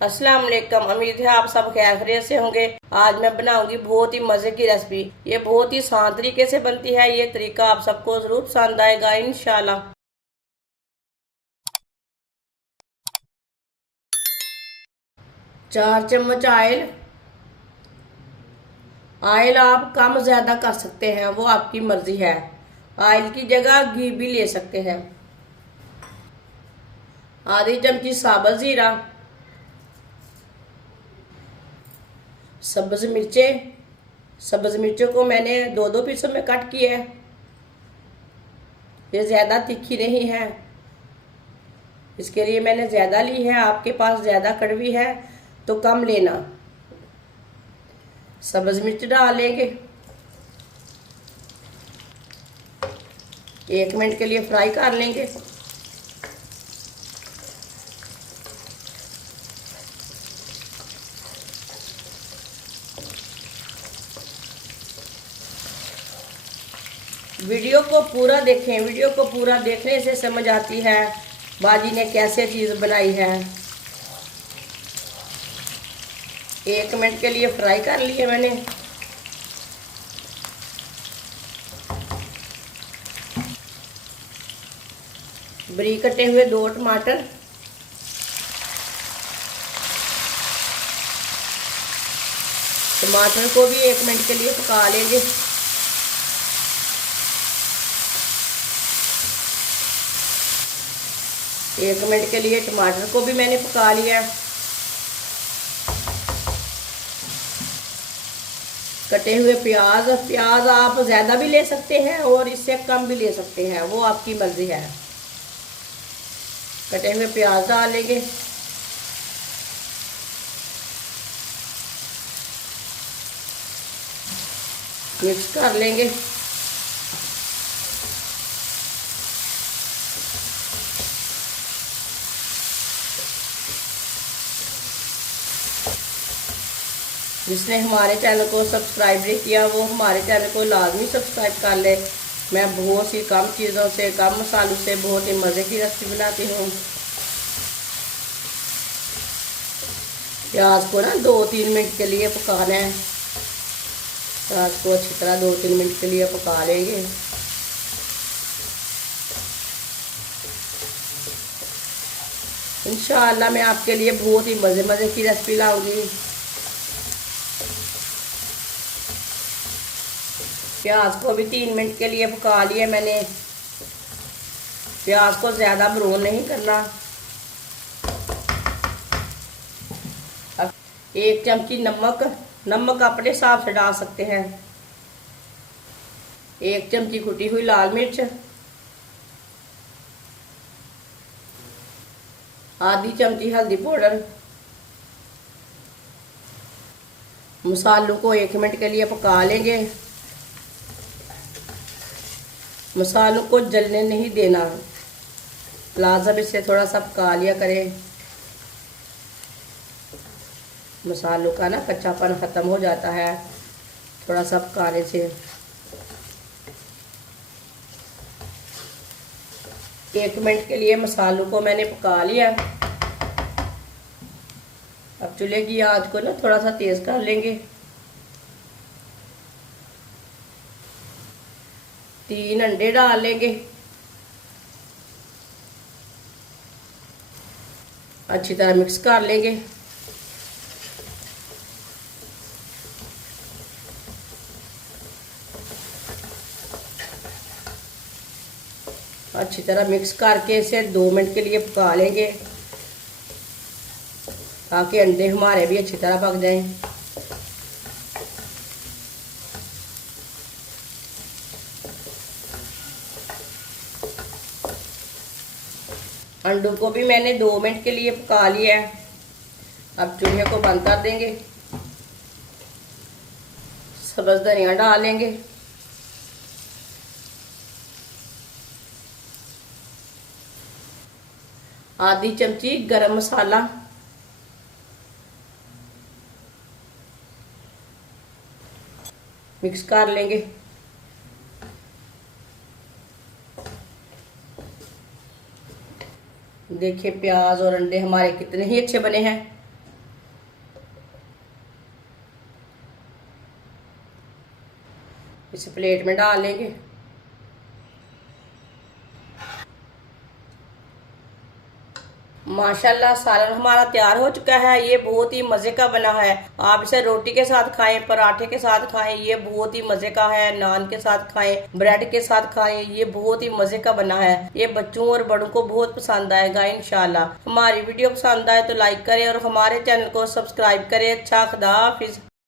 अस्सलाम वालेकुम। उम्मीद है आप सब खैरियत से होंगे। आज मैं बनाऊंगी बहुत ही मजे की रेसिपी। ये बहुत ही आसान तरीके से बनती है। ये तरीका आप सबको जरूर पसंद आएगा इंशाल्लाह। 4 चम्मच ऑयल। ऑयल आप कम ज्यादा कर सकते हैं, वो आपकी मर्जी है। ऑयल की जगह घी भी ले सकते हैं। आधी चमची साबुत जीरा। सब्ज मिर्चें। सब्ज मिर्चों को मैंने दो दो पीसों में कट किया है। ये ज़्यादा तीखी नहीं है, इसके लिए मैंने ज़्यादा ली है। आपके पास ज़्यादा कड़वी है तो कम लेना। सब्ज मिर्च डालेंगे। 1 मिनट के लिए फ्राई कर लेंगे। वीडियो को पूरा देखें। वीडियो को पूरा देखने से समझ आती है बाजी ने कैसे चीज़ बनाई है। 1 मिनट के लिए फ्राई कर लिए मैंने। बारीक कटे हुए 2 टमाटर। टमाटर को भी 1 मिनट के लिए पका लेंगे। एक मिनट के लिए टमाटर को भी मैंने पका लिया। कटे हुए प्याज। प्याज आप ज़्यादा भी ले सकते हैं और इससे कम भी ले सकते हैं, वो आपकी मर्जी है। कटे हुए प्याज डालेंगे। मिक्स कर लेंगे। जिसने हमारे चैनल को सब्सक्राइब नहीं किया वो हमारे चैनल को लाजमी सब्सक्राइब कर ले। मैं बहुत सी कम चीज़ों से, कम मसालों से बहुत ही मज़े की रेसिपी बनाती हूँ। प्याज को ना 2-3 मिनट के लिए पकाना है। प्याज को अच्छी तरह 2-3 मिनट के लिए पका लेंगे। इंशाअल्लाह मैं आपके लिए बहुत ही मज़े की रेसिपी लाऊंगी। प्याज को भी 3 मिनट के लिए पका लिया मैंने। प्याज को ज़्यादा ब्राउन नहीं करना। अब 1 चमची नमक। नमक अपने हिसाब से डाल सकते हैं। 1 चमची कुटी हुई लाल मिर्च। आधी चमची हल्दी पाउडर। मसालों को 1 मिनट के लिए पका लेंगे। मसालों को जलने नहीं देना, लाजम इससे थोड़ा सा पका लिया करें। मसालों का ना कच्चापन ख़त्म हो जाता है थोड़ा सा पकाने से। 1 मिनट के लिए मसालों को मैंने पका लिया। अब चूल्हे की आंच को ना थोड़ा सा तेज़ कर लेंगे। 3 अंडे डाल लेंगे। अच्छी तरह मिक्स कर लेंगे। अच्छी तरह मिक्स करके इसे 2 मिनट के लिए पका लेंगे ताकि अंडे हमारे भी अच्छी तरह पक जाएं। अंडों को भी मैंने 2 मिनट के लिए पका लिया है। अब चूल्हे को बंद कर देंगे। सब्ज़ धनिया डालेंगे। आधी चमची गरम मसाला। मिक्स कर लेंगे। देखिए प्याज और अंडे हमारे कितने ही अच्छे बने हैं। इस प्लेट में डाल लेंगे। माशाल्लाह सालन हमारा तैयार हो चुका है। ये बहुत ही मज़े का बना है। आप इसे रोटी के साथ खाएं, पराठे के साथ खाएं, ये बहुत ही मज़े का है। नान के साथ खाएं, ब्रेड के साथ खाएं, ये बहुत ही मज़े का बना है। ये बच्चों और बड़ों को बहुत पसंद आएगा इंशाल्लाह। हमारी वीडियो पसंद आए तो लाइक करें और हमारे चैनल को सब्सक्राइब करें। अच्छा, खुदा हाफिज।